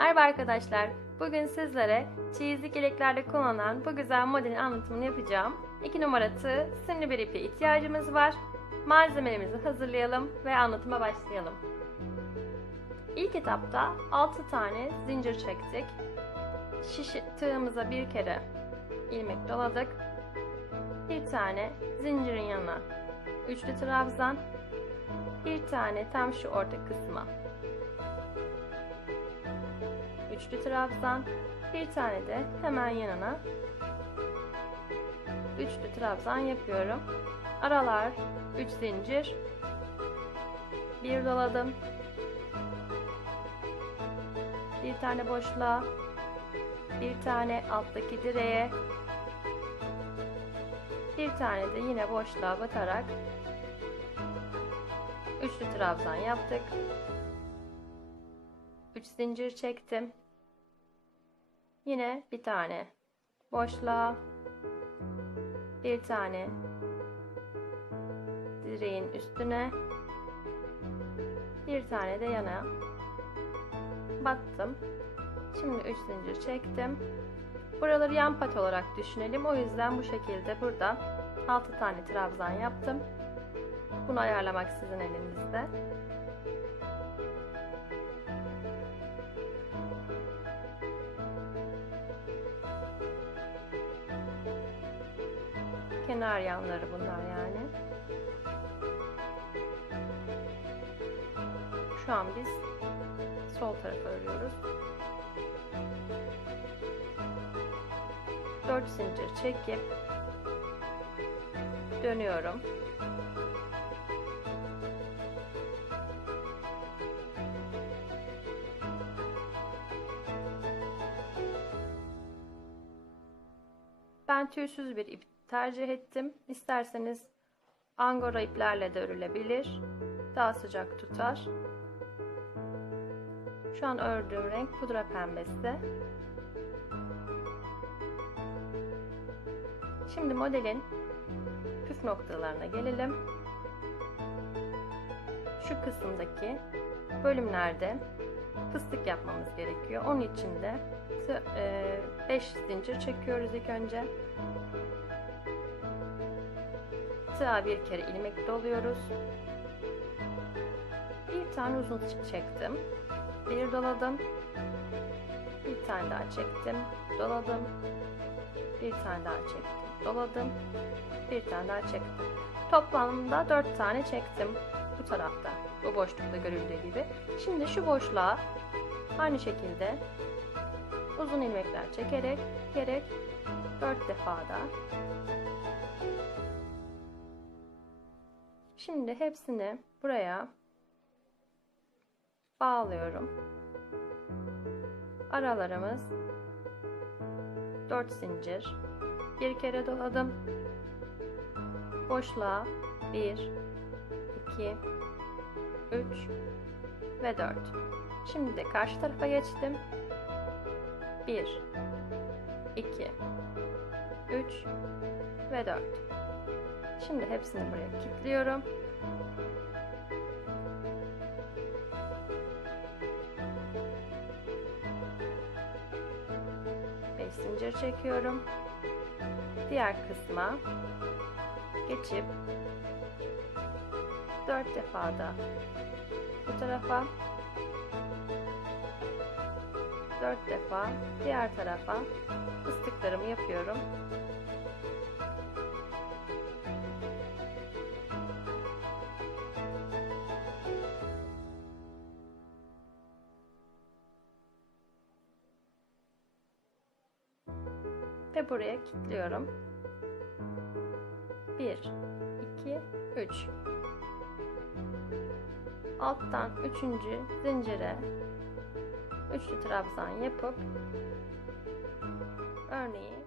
Merhaba arkadaşlar. Bugün sizlere çeyizlik yeleklerde kullanılan bu güzel modelin anlatımını yapacağım. 2 numara tığ, simli bir ipe ihtiyacımız var. Malzemelerimizi hazırlayalım ve anlatıma başlayalım. İlk etapta 6 tane zincir çektik. Şişi, tığımıza bir kere ilmek doladık. Bir tane zincirin yanına üçlü trabzan, bir tane tam şu orta kısma üçlü trabzan, bir tane de hemen yanına üçlü trabzan yapıyorum. Aralar 3 zincir, bir doladım, bir tane boşluğa, bir tane alttaki direğe, bir tane de yine boşluğa batarak üçlü trabzan yaptık. 3 zincir çektim. Yine bir tane boşluğa bir tane direğin üstüne bir tane de yana battım. Şimdi 3 zincir çektim. Buraları yan pat olarak düşünelim. O yüzden bu şekilde burada 6 tane trabzan yaptım. Bunu ayarlamak sizin elinizde. Kenar yanları bunlar yani. Şu an biz sol tarafa örüyoruz. 4 zincir çekip dönüyorum. Ben tüysüz bir ip tercih ettim. İsterseniz angora iplerle de örülebilir. Daha sıcak tutar. Şu an ördüğüm renk pudra pembesi. Şimdi modelin püf noktalarına gelelim. Şu kısımdaki bölümlerde fıstık yapmamız gerekiyor. Onun için de 5 zincir çekiyoruz ilk önce tığa bir kere ilmek doluyoruz. Bir tane uzun çektim. Bir doladım. Bir tane daha çektim. Doladım. Bir tane daha çektim. Doladım. Bir tane daha çektim. Toplamda 4 tane çektim bu tarafta. Bu boşlukta görüldüğü gibi. Şimdi şu boşluğa aynı şekilde uzun ilmekler çekerek gerek 4 defa da Şimdi hepsini buraya bağlıyorum. Aralarımız 4 zincir. Bir kere doladım. Boşluğa 1 2 3 ve 4. Şimdi de karşı tarafa geçtim. 1 2 3 ve 4. Şimdi hepsini buraya kilitliyorum. Beş zincir çekiyorum. Diğer kısma geçip dört defa da bu tarafa dört defa diğer tarafa fıstıklarımı yapıyorum. ve buraya kilitliyorum. 1 2 3 Alttan 3. zincire üçlü trabzan yapıp örneği